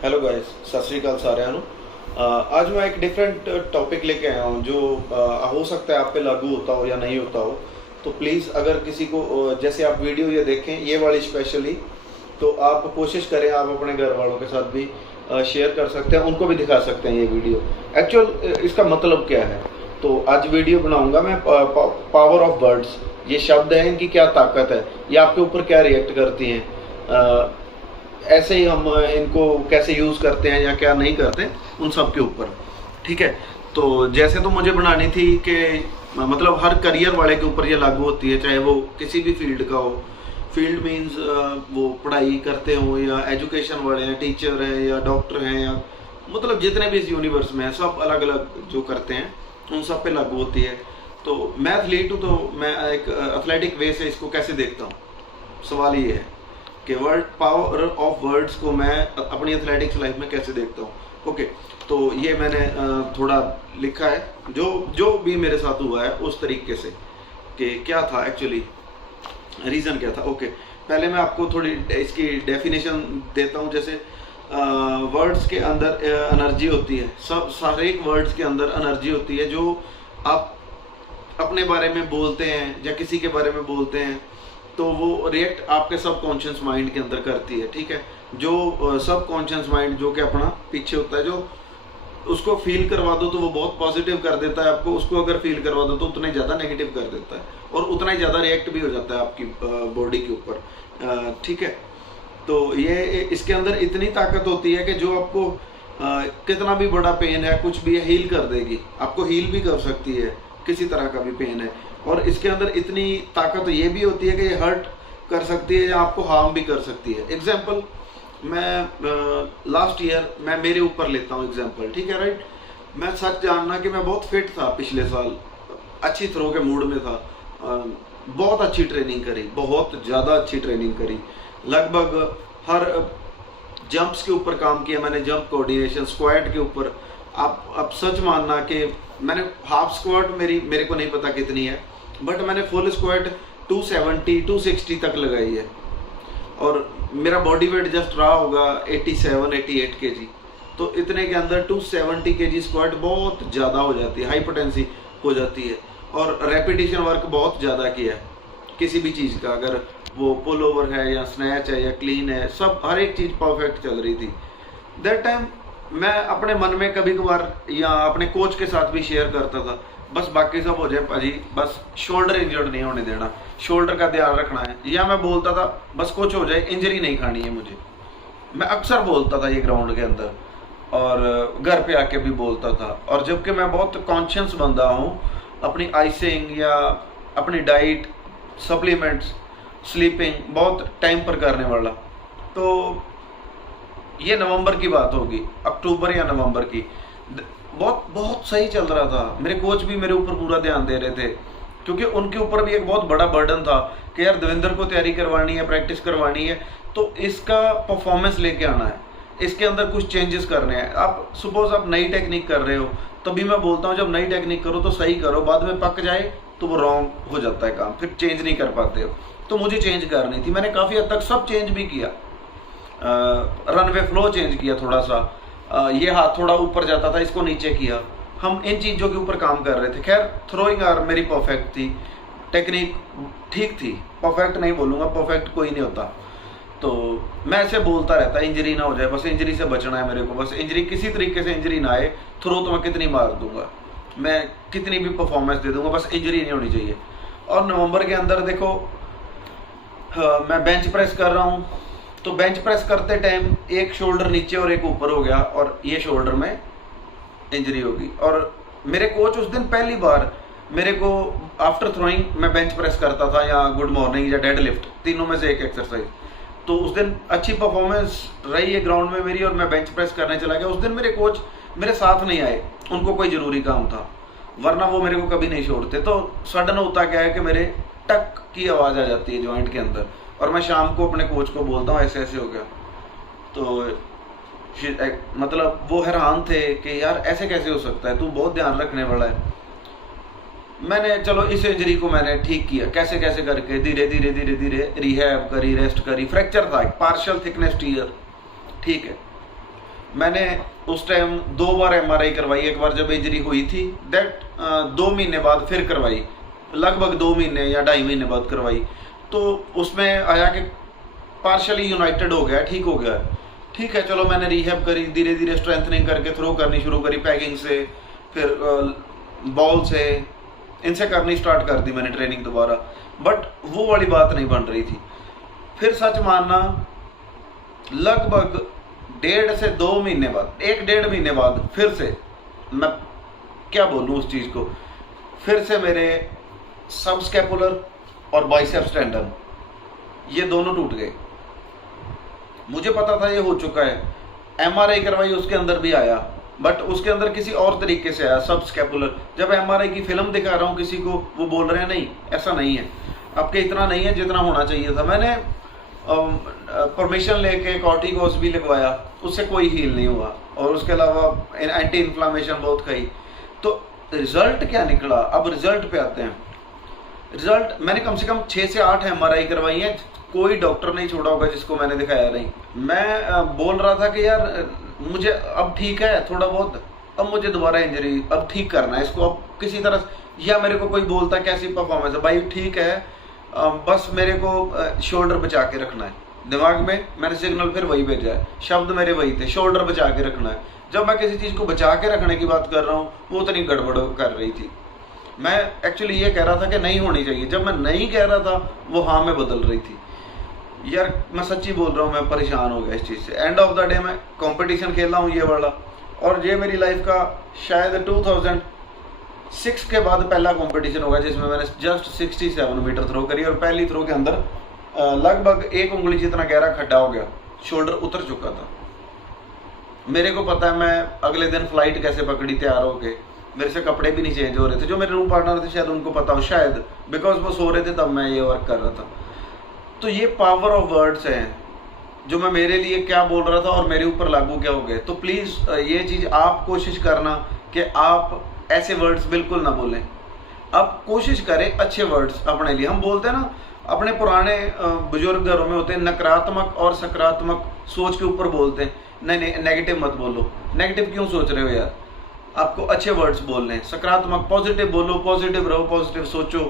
Hello guys, सत श्री अकाल साਰਿਆਂ ਨੂੰ। आज मैं एक डिफरेंट टॉपिक लेके आया हूँ जो हो सकता है आप पे लागू होता हो या नहीं होता हो। तो प्लीज़ अगर किसी को जैसे आप वीडियो ये देखें ये वाली स्पेशली, तो आप कोशिश करें आप अपने घर वालों के साथ भी शेयर कर सकते हैं, उनको भी दिखा सकते हैं ये वीडियो। एक्चुअल इसका मतलब क्या है, तो आज वीडियो बनाऊंगा मैं पावर ऑफ वर्ड्स। ये शब्द हैं, इनकी क्या ताकत है, ये आपके ऊपर क्या रिएक्ट करती हैं, ऐसे ही हम इनको कैसे यूज़ करते हैं या क्या नहीं करते, उन सब के ऊपर। ठीक है। तो जैसे तो मुझे बनानी थी कि मतलब हर करियर वाले के ऊपर ये लागू होती है, चाहे वो किसी भी फील्ड का हो। फील्ड मीन्स वो पढ़ाई करते हो या एजुकेशन वाले हैं, टीचर हैं या डॉक्टर हैं, या मतलब जितने भी इस यूनिवर्स में हैं सब अलग अलग जो करते हैं उन सब पे लागू होती है। तो मैं एथलीट हूँ, तो मैं एक एथलेटिक वे से इसको कैसे देखता हूँ, सवाल ये है कि वर्ड पावर ऑफ वर्ड्स को मैं अपनी एथलेटिक्स लाइफ में कैसे देखता हूँ। ओके, तो ये मैंने थोड़ा लिखा है जो जो भी मेरे साथ हुआ है उस तरीके से कि क्या था एक्चुअली, रीज़न क्या था। ओके, पहले मैं आपको थोड़ी इसकी डेफिनेशन देता हूँ। जैसे वर्ड्स के अंदर एनर्जी होती है, सब सारे वर्ड्स के अंदर एनर्जी होती है जो आप अपने बारे में बोलते हैं या किसी के बारे में बोलते हैं तो वो रिएक्ट आपके सब कॉन्शियस माइंड के अंदर करती है। ठीक है। जो सब कॉन्शियस माइंड जो कि अपना पीछे होता है, जो उसको फील करवा दो तो वो बहुत पॉजिटिव कर देता है आपको, उसको अगर फील करवा दो तो उतना ही ज़्यादा नेगेटिव कर देता है और उतना ही ज़्यादा रिएक्ट भी हो जाता है आपकी बॉडी के ऊपर। ठीक है। तो ये इसके अंदर इतनी ताकत होती है कि जो आपको कितना भी बड़ा पेन है, कुछ भी है, हील कर देगी, आपको हील भी कर सकती है किसी तरह का भी पेन है। और इसके अंदर इतनी ताकत ये भी होती है कि ये हर्ट कर सकती है या आपको हार्म भी कर सकती है। एग्जाम्पल मैं लास्ट ईयर मैं मेरे ऊपर लेता हूँ एग्जाम्पल। ठीक है, राइट। मैं सच जानना कि मैं बहुत फिट था पिछले साल, अच्छी थ्रो के मूड में था, बहुत अच्छी ट्रेनिंग करी, बहुत ज़्यादा अच्छी ट्रेनिंग करी, लगभग हर जंप्स के ऊपर काम किया मैंने, जंप कोऑर्डिनेशन, स्क्वाट के ऊपर। आप सच मानना कि मैंने हाफ स्क्वाट मेरे को नहीं पता कितनी है, बट मैंने फुल स्क्वाट 270 260 तक लगाई है और मेरा बॉडी वेट जस्ट रहा होगा 87-88 केजी। तो इतने के अंदर 270 केजी स्क्वाट बहुत ज़्यादा हो जाती है, हाइपोटेंसी हो जाती है। और रेपिटेशन वर्क बहुत ज़्यादा किया है किसी भी चीज़ का, अगर वो पुल ओवर है या स्नैच है या क्लीन है, सब हर एक चीज़ परफेक्ट चल रही थी। दैट टाइम मैं अपने मन में कभी कभार या अपने कोच के साथ भी शेयर करता था, बस बाकी सब हो जाए भाजी, बस शोल्डर इंजर्ड नहीं होने देना, शोल्डर का ध्यान रखना है। या मैं बोलता था बस कुछ हो जाए, इंजरी नहीं खानी है मुझे। मैं अक्सर बोलता था ये ग्राउंड के अंदर और घर पे आके भी बोलता था। और जबकि मैं बहुत कॉन्शियस बंदा हूँ अपनी आइसिंग या अपनी डाइट, सप्लीमेंट्स, स्लीपिंग बहुत टाइम पर करने वाला। तो ये नवंबर की बात होगी, अक्टूबर या नवंबर की, बहुत बहुत सही चल रहा था। मेरे कोच भी मेरे ऊपर पूरा ध्यान दे रहे थे क्योंकि उनके ऊपर भी एक बहुत बड़ा बर्डन था कि यार देवेंद्र को तैयारी करवानी है, प्रैक्टिस करवानी है, तो इसका परफॉर्मेंस लेके आना है, इसके अंदर कुछ चेंजेस करने हैं। आप सपोज आप नई टेक्निक कर रहे हो, तभी मैं बोलता हूँ जब नई टेक्निक करो तो सही करो, बाद में पक जाए तो वो रॉन्ग हो जाता है काम, फिर चेंज नहीं कर पाते हो। तो मुझे चेंज करनी थी, मैंने काफ़ी हद तक सब चेंज भी किया। रनवे फ्लो चेंज किया थोड़ा सा, ये हाथ थोड़ा ऊपर जाता था, इसको नीचे किया। हम इन चीज़ों के ऊपर काम कर रहे थे। खैर थ्रोइंग आर मेरी परफेक्ट थी, टेक्निक ठीक थी, परफेक्ट नहीं बोलूँगा, परफेक्ट कोई नहीं होता। तो मैं ऐसे बोलता रहता इंजरी ना हो जाए, बस इंजरी से बचना है मेरे को, बस इंजरी किसी तरीके से इंजरी ना आए। थ्रो तो मैं कितनी मार दूंगा, मैं कितनी भी परफॉर्मेंस दे दूंगा, बस इंजरी नहीं होनी चाहिए। और नवंबर के अंदर देखो मैं बेंच प्रेस कर रहा हूँ, तो बेंच प्रेस करते टाइम एक शोल्डर नीचे और एक ऊपर हो गया और ये शोल्डर में इंजरी होगी। और मेरे कोच उस दिन पहली बार मेरे को आफ्टर थ्रोइंग मैं बेंच प्रेस करता था या गुड मॉर्निंग या डेड लिफ्ट, तीनों में से एक एक्सरसाइज। तो उस दिन अच्छी परफॉर्मेंस रही है ग्राउंड में मेरी और मैं बेंच प्रेस करने चला गया। उस दिन मेरे कोच मेरे साथ नहीं आए, उनको कोई ज़रूरी काम था, वरना वो मेरे को कभी नहीं छोड़ते। तो सडन होता क्या है कि मेरे टक की आवाज़ आ जाती है जॉइंट के अंदर, और मैं शाम को अपने कोच को बोलता हूँ ऐसे ऐसे हो गया। तो मतलब वो हैरान थे कि यार ऐसे कैसे हो सकता है, तू बहुत ध्यान रखने वाला है। मैंने चलो इस इंजरी को मैंने ठीक किया, कैसे कैसे करके धीरे धीरे धीरे धीरे रिहैब करी, रेस्ट करी। फ्रैक्चर था, पार्शियल थिकनेस टीयर, ठीक है। मैंने उस टाइम 2 बार एमआरआई करवाई। एक बार जब इंजरी हुई थी, दैट 2 महीने बाद फिर करवाई, लगभग 2 महीने या 2.5 महीने बाद करवाई। तो उसमें आया कि पार्शली यूनाइटेड हो गया, ठीक हो गया। ठीक है, चलो मैंने रिहैब करी, धीरे धीरे स्ट्रेंथनिंग करके थ्रो करनी शुरू करी, पैकिंग से, फिर बॉल से, इनसे करनी स्टार्ट कर दी मैंने ट्रेनिंग दोबारा। बट वो वाली बात नहीं बन रही थी। फिर सच मानना लगभग 1.5 से 2 महीने बाद, 1-1.5 महीने बाद फिर से, मैं क्या बोलूँ उस चीज़ को, फिर से मेरे सब स्कैपुलर और बाइसेप्स टेंडन ये दोनों टूट गए। मुझे पता था ये हो चुका है, एमआरआई करवाई, उसके अंदर भी आया, बट उसके अंदर किसी और तरीके से आया सब स्कैपुलर। जब एमआरआई की फिल्म दिखा रहा हूँ किसी को, वो बोल रहे हैं नहीं ऐसा नहीं है, आपके इतना नहीं है जितना होना चाहिए था। मैंने परमिशन लेके कॉर्टिकोस भी लगवाया, उससे कोई हील नहीं हुआ, और उसके अलावा एंटी इन्फ्लामेशन बहुत खाई। तो रिजल्ट क्या निकला, अब रिजल्ट पे आते हैं। रिजल्ट मैंने कम से कम 6 से 8 एमआरआई करवाई है, कोई डॉक्टर नहीं छोड़ा होगा जिसको मैंने दिखाया नहीं। मैं बोल रहा था कि यार मुझे अब ठीक है थोड़ा बहुत, अब मुझे दोबारा इंजरी, अब ठीक करना है इसको, अब किसी तरह। या मेरे को कोई बोलता कैसी परफॉर्मेंस है, भाई ठीक है, बस मेरे को शोल्डर बचा के रखना है। दिमाग में मैंने सिग्नल फिर वही भेजा है, शब्द मेरे वही थे, शोल्डर बचा के रखना है। जब मैं किसी चीज़ को बचा के रखने की बात कर रहा हूँ, वो उतनी गड़बड़ कर रही थी। मैं एक्चुअली ये कह रहा था कि नहीं होनी चाहिए, जब मैं नहीं कह रहा था वो हाँ में बदल रही थी। यार मैं सच्ची बोल रहा हूँ, मैं परेशान हो गया इस चीज़ से। एंड ऑफ द डे मैं कंपटीशन खेला हूँ ये वाला, और ये मेरी लाइफ का शायद 2006 के बाद पहला कंपटीशन होगा जिसमें मैंने जस्ट 67 मीटर थ्रो करी, और पहली थ्रो के अंदर लगभग 1 उंगली जितना गहरा खड्डा हो गया, शोल्डर उतर चुका था। मेरे को पता है मैं अगले दिन फ्लाइट कैसे पकड़ी तैयार होके, मेरे से कपड़े भी नहीं चेंज हो रहे थे। जो मेरे रूम पार्टनर थे शायद उनको पता हो, शायद बिकॉज वो सो रहे थे तब मैं ये वर्क कर रहा था। तो ये पावर ऑफ वर्ड्स हैं, जो मैं मेरे लिए क्या बोल रहा था और मेरे ऊपर लागू क्या हो गए। तो प्लीज़ ये चीज़ आप कोशिश करना कि आप ऐसे वर्ड्स बिल्कुल ना बोलें। आप कोशिश करें अच्छे वर्ड्स अपने लिए। हम बोलते हैं ना, अपने पुराने बुजुर्ग घरों में होते हैं, नकारात्मक और सकारात्मक सोच के ऊपर बोलते हैं, नहीं नहीं नेगेटिव मत बोलो। नेगेटिव क्यों सोच रहे हो यार, आपको अच्छे वर्ड्स बोलने हैं, सकारात्मक पॉजिटिव बोलो, पॉजिटिव रहो, पॉजिटिव सोचो।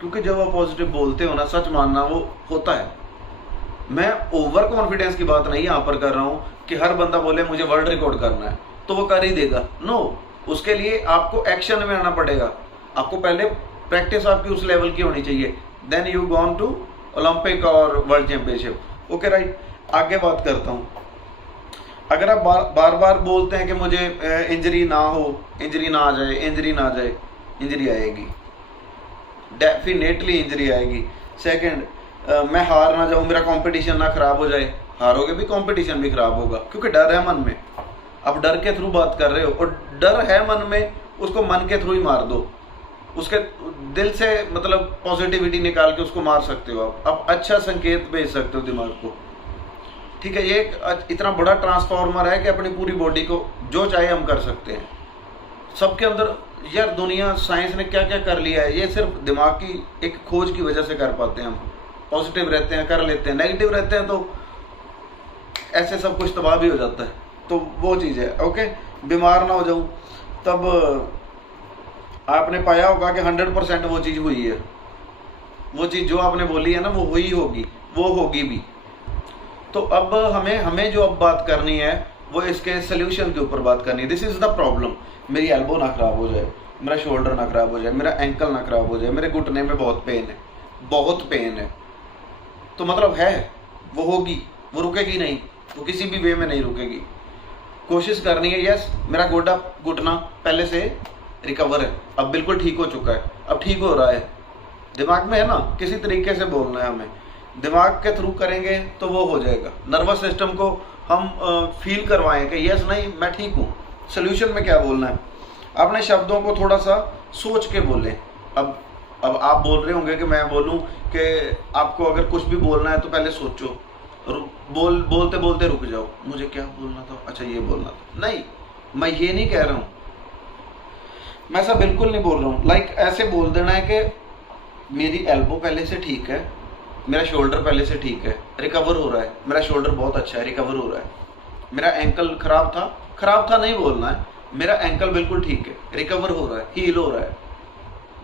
क्योंकि जब आप पॉजिटिव बोलते हो ना, सच मानना वो होता है। मैं ओवर कॉन्फिडेंस की बात नहीं यहाँ पर कर रहा हूँ कि हर बंदा बोले मुझे वर्ल्ड रिकॉर्ड करना है तो वो कर ही देगा। नो, उसके लिए आपको एक्शन में आना पड़ेगा। आपको पहले प्रैक्टिस आपकी उस लेवल की होनी चाहिए, then you gone to Olympic और वर्ल्ड चैंपियनशिप। ओके राइट, आगे बात करता हूँ। अगर आप बार बार बोलते हैं कि मुझे इंजरी ना हो, इंजरी ना आ जाए, इंजरी ना आ जाए, इंजरी आएगी, डेफिनेटली इंजरी आएगी। सेकंड, मैं हार ना जाऊं, मेरा कंपटीशन ना खराब हो जाए, हारोगे भी, कंपटीशन भी खराब होगा, क्योंकि डर है मन में। आप डर के थ्रू बात कर रहे हो, और डर है मन में, उसको मन के थ्रू ही मार दो। उसके दिल से मतलब पॉजिटिविटी निकाल के उसको मार सकते हो आप अच्छा संकेत भेज सकते हो दिमाग को। ठीक है, ये इतना बड़ा ट्रांसफॉर्मर है कि अपनी पूरी बॉडी को जो चाहे हम कर सकते हैं। सबके अंदर यार दुनिया, साइंस ने क्या क्या कर लिया है, ये सिर्फ दिमाग की एक खोज की वजह से कर पाते हैं हम। पॉजिटिव रहते हैं कर लेते हैं, नेगेटिव रहते हैं तो ऐसे सब कुछ तबाह भी हो जाता है। तो वो चीज़ है। ओके, बीमार ना हो जाऊँ, तब आपने पाया होगा कि 100% वो चीज़ हुई है। वो चीज़ जो आपने बोली है ना, वो हुई होगी, वो होगी भी। तो अब हमें जो अब बात करनी है वो इसके सोल्यूशन के ऊपर बात करनी है। This is the problem. मेरी एल्बो ना खराब हो जाए, मेरा शोल्डर ना खराब हो जाए, मेरा एंकल ना खराब हो जाए, मेरे घुटने में बहुत पेन है, बहुत पेन है। तो मतलब है वो होगी, वो रुकेगी नहीं, वो किसी भी वे में नहीं रुकेगी। कोशिश करनी है। यस, मेरा गोडा घुटना पहले से रिकवर है, अब बिल्कुल ठीक हो चुका है, अब ठीक हो रहा है। दिमाग में है ना, किसी तरीके से बोलना है हमें, दिमाग के थ्रू करेंगे तो वो हो जाएगा। नर्वस सिस्टम को हम फील करवाएं कि यस नहीं मैं ठीक हूँ। सोल्यूशन में क्या बोलना है, अपने शब्दों को थोड़ा सा सोच के बोलें। अब आप बोल रहे होंगे कि मैं बोलूं कि आपको अगर कुछ भी बोलना है तो पहले सोचो, बोलते बोलते रुक जाओ, मुझे क्या बोलना था, अच्छा ये बोलना था। नहीं, मैं ये नहीं कह रहा हूँ, मैं ऐसा बिल्कुल नहीं बोल रहा हूँ। लाइक ऐसे बोल देना है कि मेरी एल्बो पहले से ठीक है, मेरा शोल्डर पहले से ठीक है, रिकवर हो रहा है, मेरा शोल्डर बहुत अच्छा है, रिकवर हो रहा है। मेरा एंकल खराब था नहीं बोलना है, मेरा एंकल बिल्कुल ठीक है, रिकवर हो रहा है, हील हो रहा है।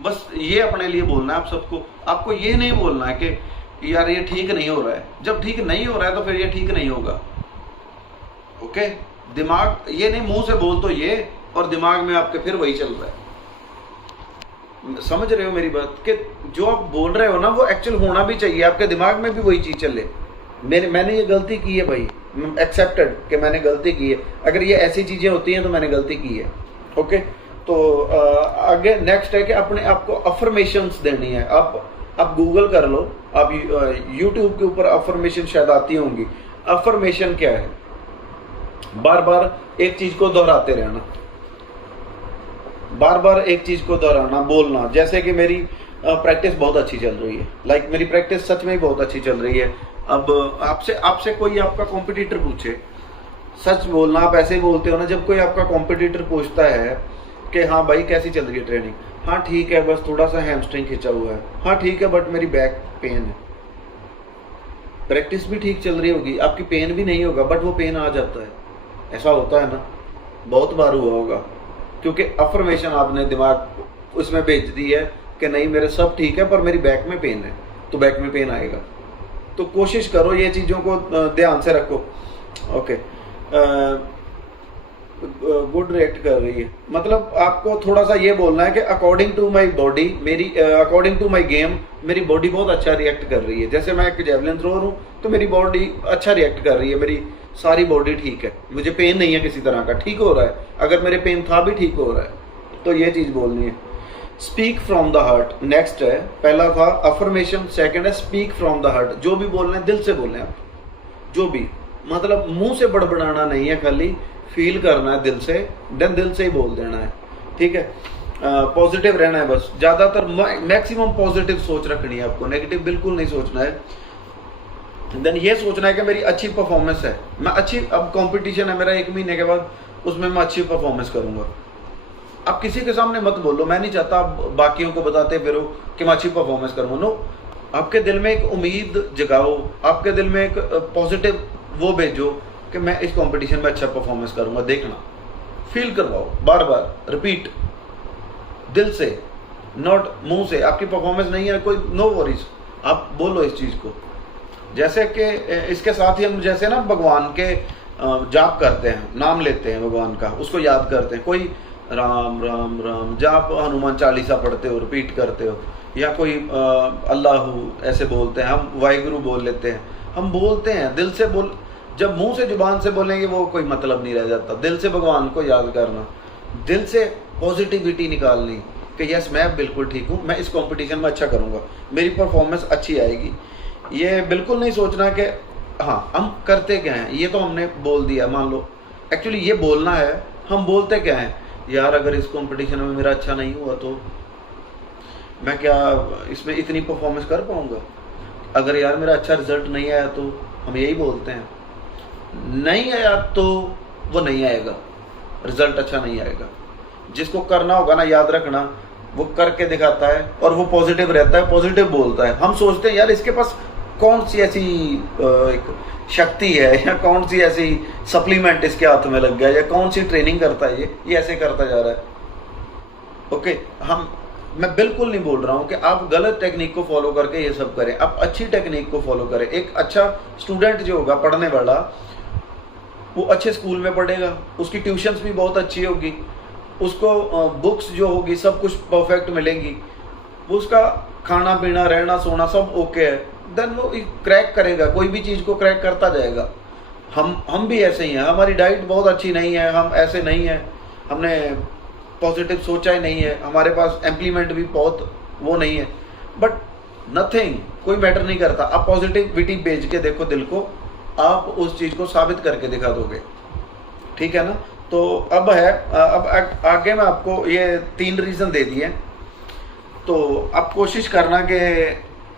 बस ये अपने लिए बोलना है आप सबको। आपको ये नहीं बोलना है कि यार ये ठीक नहीं हो रहा है। जब ठीक नहीं हो रहा है तो फिर ये ठीक नहीं होगा। ओके, दिमाग ये नहीं मुंह से बोल तो ये और दिमाग में आपके फिर वही चल रहा है। समझ रहे हो मेरी बात कि जो आप बोल रहे हो ना वो एक्चुअल होना भी चाहिए, आपके दिमाग में भी वही चीज चले। मैंने ये गलती की है भाई, एक्सेप्टेड कि मैंने गलती की है। अगर ये ऐसी चीजें होती हैं तो मैंने गलती की है। ओके, तो आगे नेक्स्ट है कि अपने आप को अफर्मेशंस देनी है। आप गूगल कर लो, आप यूट्यूब के ऊपर अफर्मेशन शायद आती होंगी। अफर्मेशन क्या है? बार बार एक चीज को दोहराते रहना, बार बार एक चीज को दोहराना, बोलना। जैसे कि मेरी प्रैक्टिस बहुत अच्छी चल रही है, लाइक मेरी प्रैक्टिस सच में ही बहुत अच्छी चल रही है। अब आपसे कोई आपका कॉम्पिटिटर पूछे, सच बोलना, आप ऐसे ही बोलते हो ना, जब कोई आपका कॉम्पिटिटर पूछता है कि हाँ भाई कैसी चल रही है ट्रेनिंग, हाँ ठीक है बस थोड़ा सा हैमस्ट्रिंग खिंचा हुआ है, हाँ ठीक है बट मेरी बैक पेन है। प्रैक्टिस भी ठीक चल रही होगी, आपकी पेन भी नहीं होगा, बट वो पेन आ जाता है। ऐसा होता है ना, बहुत बार हुआ होगा, क्योंकि अफर्मेशन आपने दिमाग उसमें भेज दी है कि नहीं मेरे सब ठीक है पर मेरी बैक में पेन है, तो बैक में पेन आएगा। तो कोशिश करो ये चीज़ों को ध्यान से रखो। ओके, गुड रिएक्ट कर रही है, मतलब आपको थोड़ा सा ये बोलना है कि अकॉर्डिंग टू माई बॉडी, मेरी अकॉर्डिंग टू माई गेम मेरी बॉडी बहुत अच्छा रिएक्ट कर रही है। जैसे मैं एक जेवलिन थ्रोअर हूँ तो मेरी बॉडी अच्छा रिएक्ट कर रही है, मेरी सारी बॉडी ठीक है, मुझे पेन नहीं है किसी तरह का, ठीक हो रहा है। अगर मेरे पेन था भी ठीक हो रहा है। तो ये चीज़ बोलनी है। Speak from the heart next है। पहला था अफर्मेशन, सेकंड है स्पीक फ्रॉम द हार्ट। जो भी बोलना है दिल से बोलना है आप, जो भी, मतलब मुंह से बड़बड़ाना नहीं है, खाली फील करना है दिल से, देन दिल से ही बोल देना है। ठीक है, पॉजिटिव रहना है बस, ज़्यादातर मैक्सिमम पॉजिटिव सोच रखनी है आपको, नेगेटिव बिल्कुल नहीं सोचना है। देन ये सोचना है कि मेरी अच्छी परफॉर्मेंस है, मैं अच्छी, अब कंपटीशन है मेरा 1 महीने के बाद, उसमें मैं अच्छी परफॉर्मेंस करूंगा। आप किसी के सामने मत बोलो, मैं नहीं चाहता आप बाकियों को बताते फिरो कि मैं अच्छी परफॉर्मेंस करूंगा। नो, आपके दिल में एक उम्मीद जगाओ, आपके दिल में एक पॉजिटिव वो भेजो कि मैं इस कंपटीशन में अच्छा परफॉर्मेंस करूंगा। देखना, फील करवाओ, बार बार रिपीट, दिल से, नॉट मुंह से। आपकी परफॉर्मेंस नहीं है कोई, नो वरीज, आप बोलो इस चीज को। जैसे कि इसके साथ ही हम जैसे ना भगवान के जाप करते हैं, नाम लेते हैं भगवान का, उसको याद करते हैं। कोई राम राम राम जाप, हनुमान चालीसा पढ़ते हो, रिपीट करते हो, या कोई अल्लाह ऐसे बोलते हैं, हम वाहिगुरु बोल लेते हैं, हम बोलते हैं दिल से। बोल, जब मुंह से जुबान से बोलेंगे वो कोई मतलब नहीं रह जाता। दिल से भगवान को याद करना, दिल से पॉजिटिविटी निकालनी कि यस मैं बिल्कुल ठीक हूँ, मैं इस कंपटीशन में अच्छा करूँगा, मेरी परफॉर्मेंस अच्छी आएगी। ये बिल्कुल नहीं सोचना कि हाँ हम करते क्या हैं, ये तो हमने बोल दिया, मान लो एक्चुअली ये बोलना है, हम बोलते क्या हैं, यार अगर इस कंपटीशन में मेरा अच्छा नहीं हुआ तो मैं क्या इसमें इतनी परफॉर्मेंस कर पाऊंगा, अगर यार मेरा अच्छा रिजल्ट नहीं आया तो, हम यही बोलते हैं। नहीं आया तो वो नहीं आएगा, रिजल्ट अच्छा नहीं आएगा। जिसको करना होगा ना, याद रखना, वो करके दिखाता है और वो पॉजिटिव रहता है, पॉजिटिव बोलता है। हम सोचते हैं यार इसके पास कौन सी ऐसी एक शक्ति है, या कौन सी ऐसी सप्लीमेंट इसके हाथ में लग गया, या कौन सी ट्रेनिंग करता है ये ऐसे करता जा रहा है। ओके, मैं बिल्कुल नहीं बोल रहा हूँ कि आप गलत टेक्निक को फॉलो करके ये सब करें, आप अच्छी टेक्निक को फॉलो करें। एक अच्छा स्टूडेंट जो होगा पढ़ने वाला, वो अच्छे स्कूल में पढ़ेगा, उसकी ट्यूशन्स भी बहुत अच्छी होगी, उसको बुक्स जो होगी सब कुछ परफेक्ट मिलेंगी, उसका खाना पीना रहना सोना सब ओके है, देन वो क्रैक करेगा, कोई भी चीज़ को क्रैक करता जाएगा। हम भी ऐसे ही हैं, हमारी डाइट बहुत अच्छी नहीं है, हम ऐसे नहीं हैं, हमने पॉजिटिव सोचा ही नहीं है, हमारे पास एम्प्लीमेंट भी बहुत वो नहीं है, बट नथिंग, कोई मैटर नहीं करता। आप पॉजिटिविटी भेज के देखो दिल को, आप उस चीज़ को साबित करके दिखा दोगे। ठीक है ना। तो अब है, अब आगे मैं आपको ये 3 रीज़न दे दिए, तो आप कोशिश करना कि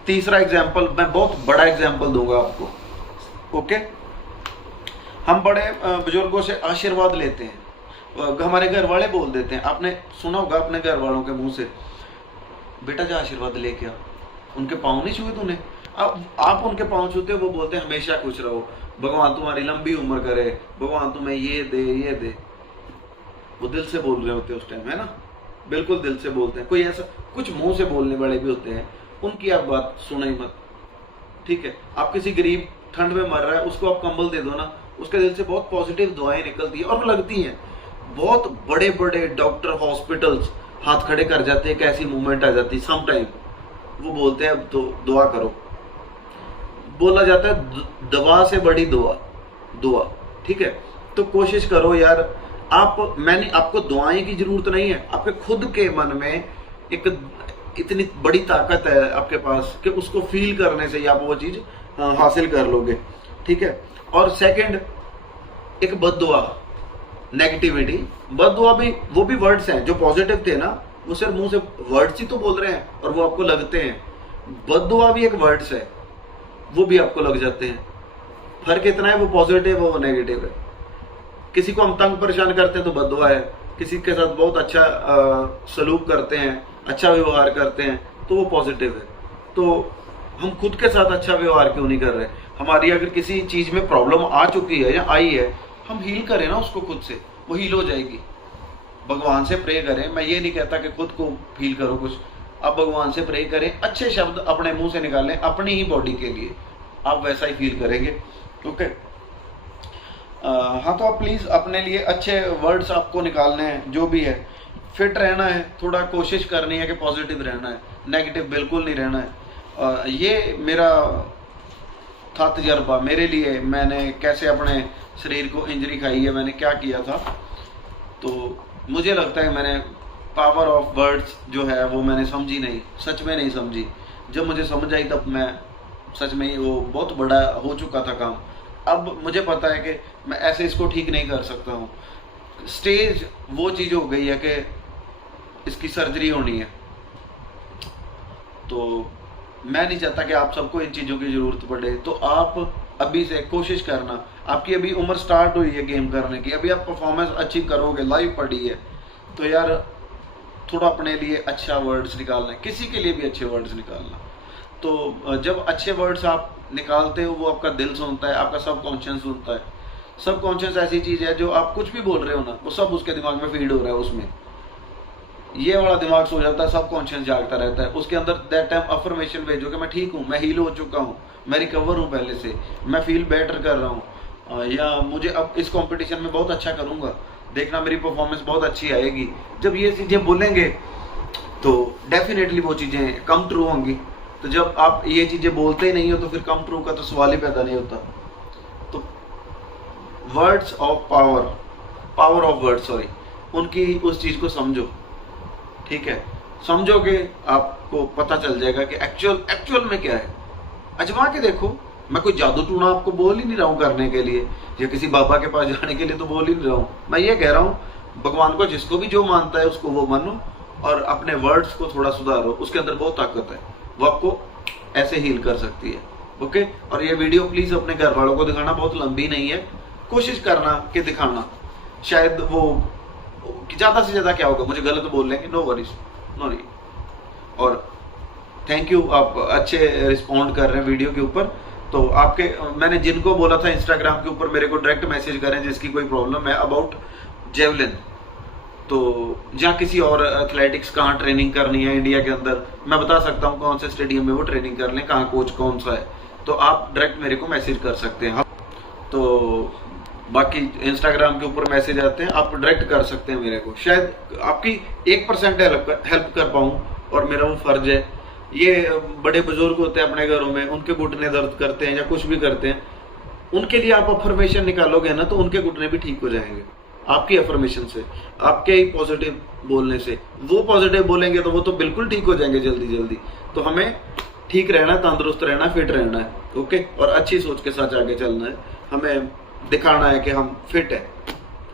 तीसरा एग्जाम्पल, मैं बहुत बड़ा एग्जाम्पल दूंगा आपको। ओके, हम बड़े बुजुर्गों से आशीर्वाद लेते हैं, हमारे घर वाले बोल देते हैं, आपने सुना होगा अपने घर वालों के मुंह से, बेटा जा आशीर्वाद लेके आ, उनके पाँव नहीं छुए तूने। अब आप उनके पाँव छूते हो, वो बोलते हैं हमेशा खुश रहो, भगवान तुम्हारी लंबी उम्र करे, भगवान तुम्हें ये दे ये दे। वो दिल से बोल रहे होते हैं उस टाइम, है ना, बिल्कुल दिल से बोलते हैं। कोई ऐसा कुछ मुंह से बोलने वाले भी होते हैं, उनकी आप बात सुनो ही मत, ठीक है। आप किसी गरीब ठंड में मर रहा है, उसको आप कंबल दे दो ना, उसके दिल से बहुत पॉजिटिव दुआएं निकलती है और लगती हैं। बहुत बड़े बड़े डॉक्टर, हॉस्पिटल्स हाथ खड़े कर जाते हैं, कैसी मूवमेंट आ जाती है सम टाइम। वो बोलते हैं अब तो दुआ करो, बोला जाता है दवा से बड़ी दुआ, दुआ, ठीक है। तो कोशिश करो यार, मैंने आपको दुआएं की जरूरत नहीं है, आपके खुद के मन में एक इतनी बड़ी ताकत है आपके पास कि उसको फील करने से ही आप वो चीज हासिल कर लोगे, ठीक है। और सेकंड, एक बद्दुआ, नेगेटिविटी, बद्दुआ भी, वो भी वर्ड्स हैं जो पॉजिटिव थे ना, वो सिर्फ मुंह से वर्ड्स ही तो बोल रहे हैं और वो आपको लगते हैं। बद्दुआ भी एक वर्ड्स है, वो भी आपको लग जाते हैं। फर्क इतना है, वो पॉजिटिव है वो नेगेटिव है। किसी को हम तंग परेशान करते हैं तो बद्दुआ है, किसी के साथ बहुत अच्छा सलूक करते हैं, अच्छा व्यवहार करते हैं तो वो पॉजिटिव है। तो हम खुद के साथ अच्छा व्यवहार क्यों नहीं कर रहे? हमारी अगर किसी चीज में प्रॉब्लम आ चुकी है या आई है, हम हील करें ना उसको खुद से, वो हील हो जाएगी। भगवान से प्रे करें, मैं ये नहीं कहता कि खुद को फील करो कुछ, आप भगवान से प्रे करें, अच्छे शब्द अपने मुंह से निकालें अपनी ही बॉडी के लिए, आप वैसा ही फील करेंगे, ओके। हाँ, तो आप प्लीज अपने लिए अच्छे वर्ड्स आपको निकालने हैं, जो भी है। फिट रहना है, थोड़ा कोशिश करनी है कि पॉजिटिव रहना है, नेगेटिव बिल्कुल नहीं रहना है। ये मेरा था तजर्बा मेरे लिए, मैंने कैसे अपने शरीर को इंजरी खाई है, मैंने क्या किया था। तो मुझे लगता है मैंने पावर ऑफ वर्ड्स जो है वो मैंने समझी नहीं, सच में नहीं समझी। जब मुझे समझ आई तब मैं सच में ही, वो बहुत बड़ा हो चुका था काम। अब मुझे पता है कि मैं ऐसे इसको ठीक नहीं कर सकता हूँ। स्टेज वो चीज़ हो गई है कि इसकी सर्जरी होनी है। तो मैं नहीं चाहता कि आप सबको इन चीज़ों की ज़रूरत पड़े। तो आप अभी से कोशिश करना, आपकी अभी उम्र स्टार्ट हुई है गेम करने की, अभी आप परफॉर्मेंस अच्छी करोगे, लाइव पड़ी है, तो यार थोड़ा अपने लिए अच्छा वर्ड्स निकालना है, किसी के लिए भी अच्छे वर्ड्स निकालना। तो जब अच्छे वर्ड्स आप निकालते हो, वो आपका दिल सुनता है, आपका सबकॉन्शियस सुनता है। सबकॉन्शियस ऐसी चीज़ है जो आप कुछ भी बोल रहे हो ना, वो सब उसके दिमाग में फीड हो रहा है। उसमें ये वाला दिमाग सो जाता है, सबकॉन्शियस जागता रहता है। उसके अंदर दैट टाइम अफर्मेशन भेजो कि मैं ठीक हूँ, मैं हील हो चुका हूँ, मैं रिकवर हूँ पहले से, मैं फील बेटर कर रहा हूँ, या मुझे अब इस कंपटीशन में बहुत अच्छा करूँगा, देखना मेरी परफॉर्मेंस बहुत अच्छी आएगी। जब ये चीज़ें बोलेंगे तो डेफिनेटली वो चीज़ें कम ट्रू होंगी। तो जब आप ये चीज़ें बोलते ही नहीं हो तो फिर कम ट्रू का तो सवाल ही पैदा नहीं होता। तो words of power, power of word, sorry, उनकी उस चीज़ को समझो, ठीक है। समझोगे आपको पता चल जाएगा कि एक्चुअल में क्या है। अजमा के देखो, मैं कोई जादू टूना आपको बोल ही नहीं रहा हूँ करने के लिए, या किसी बाबा के पास जाने के लिए तो बोल ही नहीं रहा हूँ। मैं ये कह रहा हूँ, भगवान को जिसको भी जो मानता है उसको वो मानो, और अपने वर्ड्स को थोड़ा सुधारो, उसके अंदर बहुत ताकत है, वो आपको ऐसे हील कर सकती है, ओके। और ये वीडियो प्लीज अपने घर वालों को दिखाना, बहुत लंबी नहीं है, कोशिश करना कि दिखाना। शायद वो ज्यादा से ज्यादा क्या होगा, मुझे गलत बोल लेंगे, नो वरीज, नो नहीं। और थैंक यू, आप अच्छे रिस्पॉन्ड कर रहे हैं वीडियो के ऊपर। तो आपके, मैंने जिनको बोला था इंस्टाग्राम के ऊपर मेरे को डायरेक्ट मैसेज करें जिसकी कोई प्रॉब्लम है अबाउट जेवलिन, तो या किसी और एथलेटिक्स, कहाँ ट्रेनिंग करनी है इंडिया के अंदर, मैं बता सकता हूँ कौन से स्टेडियम में वो ट्रेनिंग कर लें, कहाँ कोच कौन सा है, तो आप डायरेक्ट मेरे को मैसेज कर सकते हैं। तो बाकी इंस्टाग्राम के ऊपर मैसेज आते हैं, आप डायरेक्ट कर सकते हैं मेरे को। शायद आपकी 1% हेल्प कर पाऊँ, और मेरा वो फर्ज है। ये बड़े बुजुर्ग होते हैं अपने घरों में, उनके घुटने दर्द करते हैं या कुछ भी करते हैं, उनके लिए आप अफर्मेशन निकालोगे ना तो उनके घुटने भी ठीक हो जाएंगे, आपकी अफर्मेशन से, आपके ही पॉजिटिव बोलने से। वो पॉजिटिव बोलेंगे तो वो तो बिल्कुल ठीक हो जाएंगे जल्दी जल्दी। तो हमें ठीक रहना, तंदुरुस्त रहना, फिट रहना है, ओके। और अच्छी सोच के साथ आगे चलना है, हमें दिखाना है कि हम फिट है,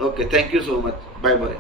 okay. Thank you so much, bye bye.